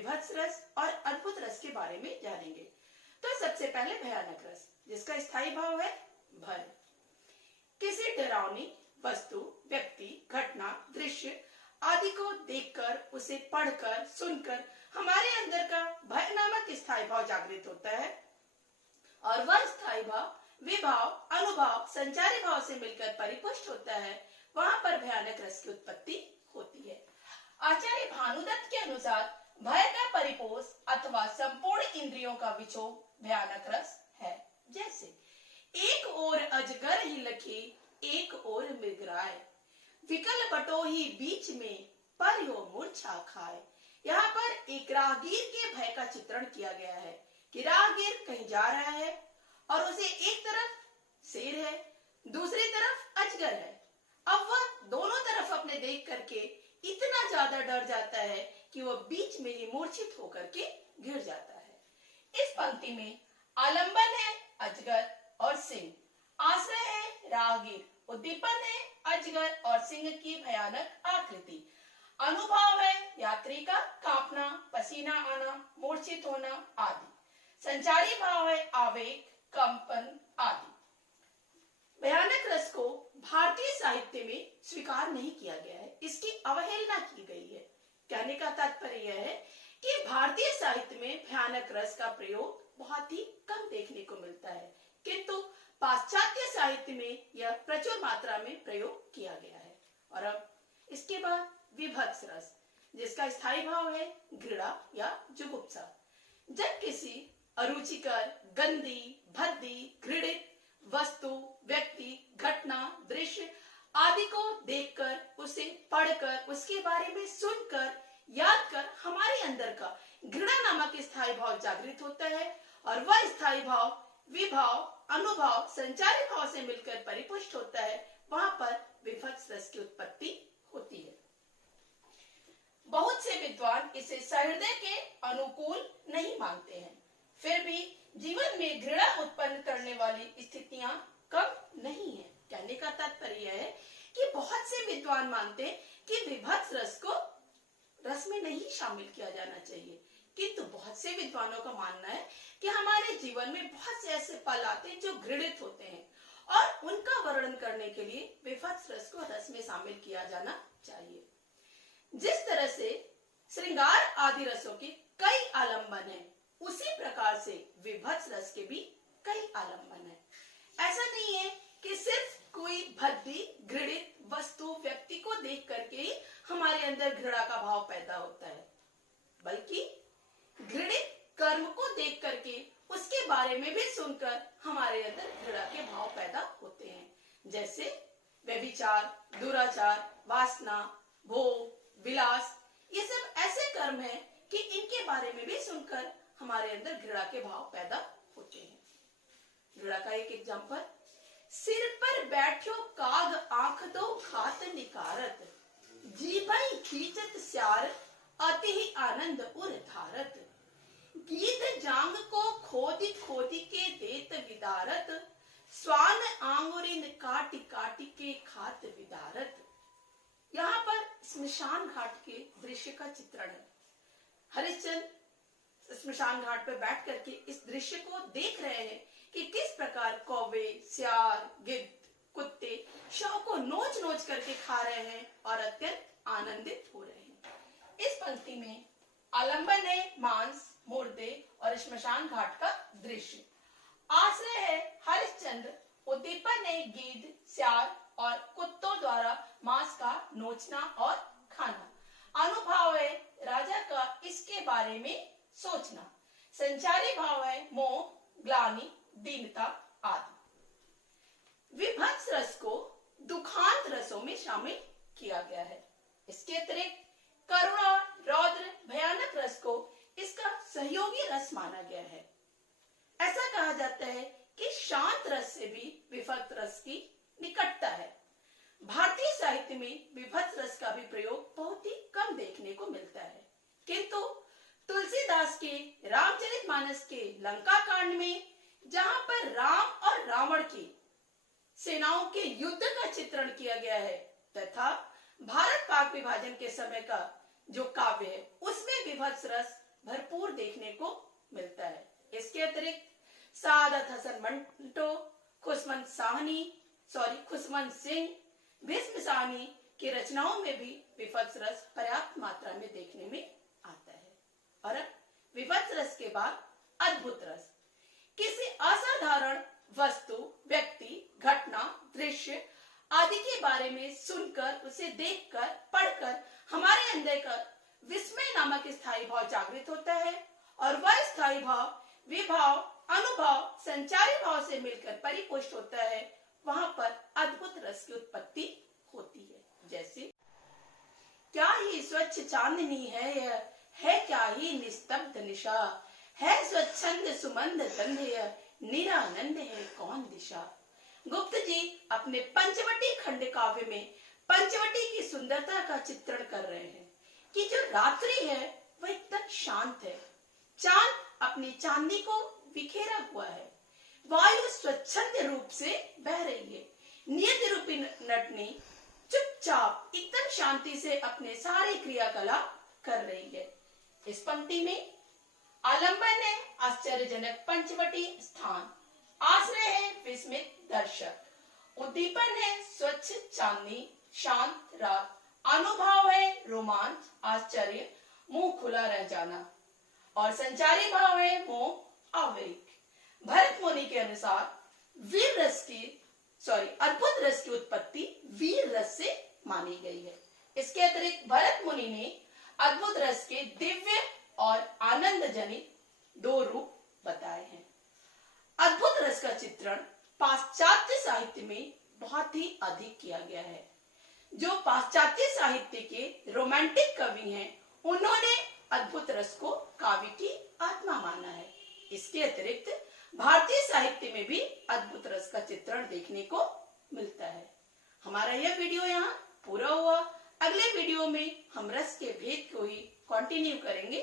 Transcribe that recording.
विभत्स रस और अद्भुत रस के बारे में जानेंगे। तो सबसे पहले भयानक रस, जिसका स्थायी भाव है भय। किसी डरावनी वस्तु, व्यक्ति, घटना, दृश्य आदि को देखकर, उसे पढ़कर, सुनकर हमारे अंदर का भय नामक स्थायी भाव जागृत होता है और वह स्थायी भाव विभाव, अनुभव, संचारी भाव से मिलकर परिपुष्ट होता है। वहां पर भयानक रस की उत्पत्ति होती है। आचार्य भानुदत्त के अनुसार भय का परिपोष अथवा संपूर्ण इंद्रियों का विक्षोभ भयानक रस है। जैसे एक ओर अजगर ही लखे, एक ओर मृगराय, विकल बटोही बीच में, पर यो मूर्छा खाए। यहाँ पर एक राहगीर के भय का चित्रण किया गया है कि राहगीर कहीं जा रहा है और उसे एक तरफ शेर है, दूसरी तरफ अजगर है। अब वह दोनों तरफ अपने देख करके इतना ज्यादा डर जाता है कि वह बीच में ही मूर्छित होकर के गिर जाता है। इस पंक्ति में आलंबन है अजगर और सिंह, आश्रय है राहगीर, उद्दीपन है अजगर और सिंह की भयानक आकृति, अनुभव है यात्री का कांपना, पसीना आना, मूर्छित होना आदि, संचारी भाव है आवेग, कंपन आदि। भयानक रस को भारतीय साहित्य में स्वीकार नहीं किया गया है, इसकी अवहेलना की गई है। कहने का तात्पर्य यह है कि भारतीय साहित्य में भयानक रस का प्रयोग बहुत ही कम देखने को मिलता है, किंतु पाश्चात्य साहित्य में यह प्रचुर मात्रा में प्रयोग किया गया है। और अब इसके बाद विभत्स रस, जिसका स्थायी भाव है घृणा या जुगुप्सा। जब किसी अरुचिकर, गंदी, भद्दी, घृणित वस्तु, व्यक्ति, घटना, दृश्य आदि को देखकर, उसे पढ़कर, उसके बारे में सुनकर, याद कर हमारे अंदर का घृणा नामक स्थायी भाव जागृत होता है और वह स्थायी भाव विभाव, अनुभव, संचारी भाव से मिलकर परिपुष्ट होता है। वहां पर विभत्स रस की उत्पत्ति होती है। बहुत से विद्वान इसे सहृदय के अनुकूल नहीं मानते हैं, फिर भी जीवन में घृणा उत्पन्न करने वाली स्थितियां कम नहीं है। कहने का तात्पर्य है कि बहुत से विद्वान मानते हैं कि विभत्स रस को रस में नहीं शामिल किया जाना चाहिए, किंतु बहुत से विद्वानों का मानना है कि हमारे जीवन में बहुत से ऐसे पल आते हैं जो घृणित होते हैं और उनका वर्णन करने के लिए विभत्स रस को रस में शामिल किया जाना चाहिए। जिस तरह से श्रृंगार आदि रसों के कई आलंबन हैं, उसी प्रकार से विभत्स रस के भी कई आलंबन हैं। ऐसा नहीं है कि सिर्फ कोई भद्दी, घृणित वस्तु, व्यक्ति को देख करके ही हमारे अंदर घृणा का भाव पैदा होता है, बल्कि घृणित कर्म को देख करके, उसके बारे में भी सुनकर हमारे अंदर घृणा के भाव पैदा होते हैं। जैसे व्यभिचार, दुराचार, वासना, भोग, विलास, ये सब ऐसे कर्म हैं कि इनके बारे में भी सुनकर हमारे अंदर घृणा के भाव पैदा होते हैं। घृणा का एक एग्जाम्पल, सिर पर बैठो काग आंख दो खात निकारत, जीभई खींचत स्यार अति ही आनंद उर धारत, गीत जांग को खोदी खोदी के देत विदारत, स्वान आंगुरिन काटी काटी के खात विदारत। यहाँ पर स्मशान घाट के दृश्य का चित्रण है। हरिश्चंद्र स्मशान घाट पर बैठ करके इस दृश्य को देख रहे हैं कि किस प्रकार कौवे, सियार, गिद्ध, कुत्ते शव को नोच नोच करके खा रहे हैं और अत्यंत आनंदित हो रहे हैं। इस पंक्ति में आलंबन है मांस, मुर्दे और स्मशान घाट का दृश्य, आश्रय है हरिश्चंद्र, उद्दीपन है गिद्ध, सियार और कुत्तों द्वारा मांस का नोचना और खाना, अनुभव है राजा का इसके बारे में सोचना, संचारी भाव है मोह, ग्लानि, दीनता आदि। विभत्स रस को दुखांत रसों में शामिल किया गया है। इसके अतिरिक्त करुणा, रौद्र, भयानक रस को इसका सहयोगी रस माना गया है। ऐसा कहा जाता है कि शांत रस से भी विभत्स रस की निकटता है। भारतीय साहित्य में विभत्स रस का भी प्रयोग बहुत ही कम देखने को मिलता है, किंतु तुलसीदास के रामचरितमानस के लंका कांड में, जहां पर राम और रावण की सेनाओं के युद्ध का चित्रण किया गया है, तथा भारत पाक विभाजन के समय का जो काव्य है, उसमें विभत्स रस भरपूर देखने को मिलता है। इसके अतिरिक्त सादत हसन मंटो, खुशवंत सिंह, भीष्म साहनी की रचनाओं में भी विभत्स रस पर्याप्त मात्रा में देखने में आता है। और अब विभत्स रस के बाद अद्भुत रस, किसी असाधारण वस्तु, व्यक्ति, घटना, दृश्य आदि के बारे में सुनकर, उसे देखकर, पढ़कर हमारे अंदर का विस्मय नामक स्थायी भाव जागृत होता है और वह स्थायी भाव विभाव, अनुभव, संचारी भाव से मिलकर परिपुष्ट होता है। वहां पर अद्भुत रस की उत्पत्ति होती है। जैसे क्या ही स्वच्छ चांदनी है यह, है क्या ही निस्तब्ध निशा, है स्वच्छंद सुमंद गंध यह, निरानंद है कौन दिशा। गुप्त जी अपने पंचवटी खंड काव्य में पंचवटी की सुंदरता का चित्रण कर रहे हैं कि जो रात्रि है वह एकदम शांत है, चांद अपनी चांदनी को बिखेरा हुआ है, वायु स्वच्छंद रूप से बह रही है, नियत रूपी नटनी चुपचाप एकदम शांति से अपने सारे क्रियाकलाप कर रही है। इस पंक्ति में आलंबन है आश्चर्यजनक पंचवटी स्थान, आश्रय है विस्मित दर्शक, उद्दीपन है स्वच्छ चांदनी शांत रात, अनुभव है रोमांच आश्चर्य मुंह खुला रह जाना, और संचारी भाव है मोह आवेग। भरत मुनि के अनुसार अद्भुत रस की उत्पत्ति वीर रस से मानी गई है। इसके अतिरिक्त भरत मुनि ने अद्भुत रस के दिव्य और आनंद जनित दो रूप बताए हैं। अद्भुत रस का चित्रण पाश्चात्य साहित्य में बहुत ही अधिक किया गया है। जो पाश्चात्य साहित्य के रोमांटिक कवि हैं, उन्होंने अद्भुत रस को काव्य की आत्मा माना है। इसके अतिरिक्त भारतीय साहित्य में भी अद्भुत रस का चित्रण देखने को मिलता है। हमारा यह वीडियो यहाँ पूरा हुआ। अगले वीडियो में हम रस के भेद को ही कंटिन्यू करेंगे।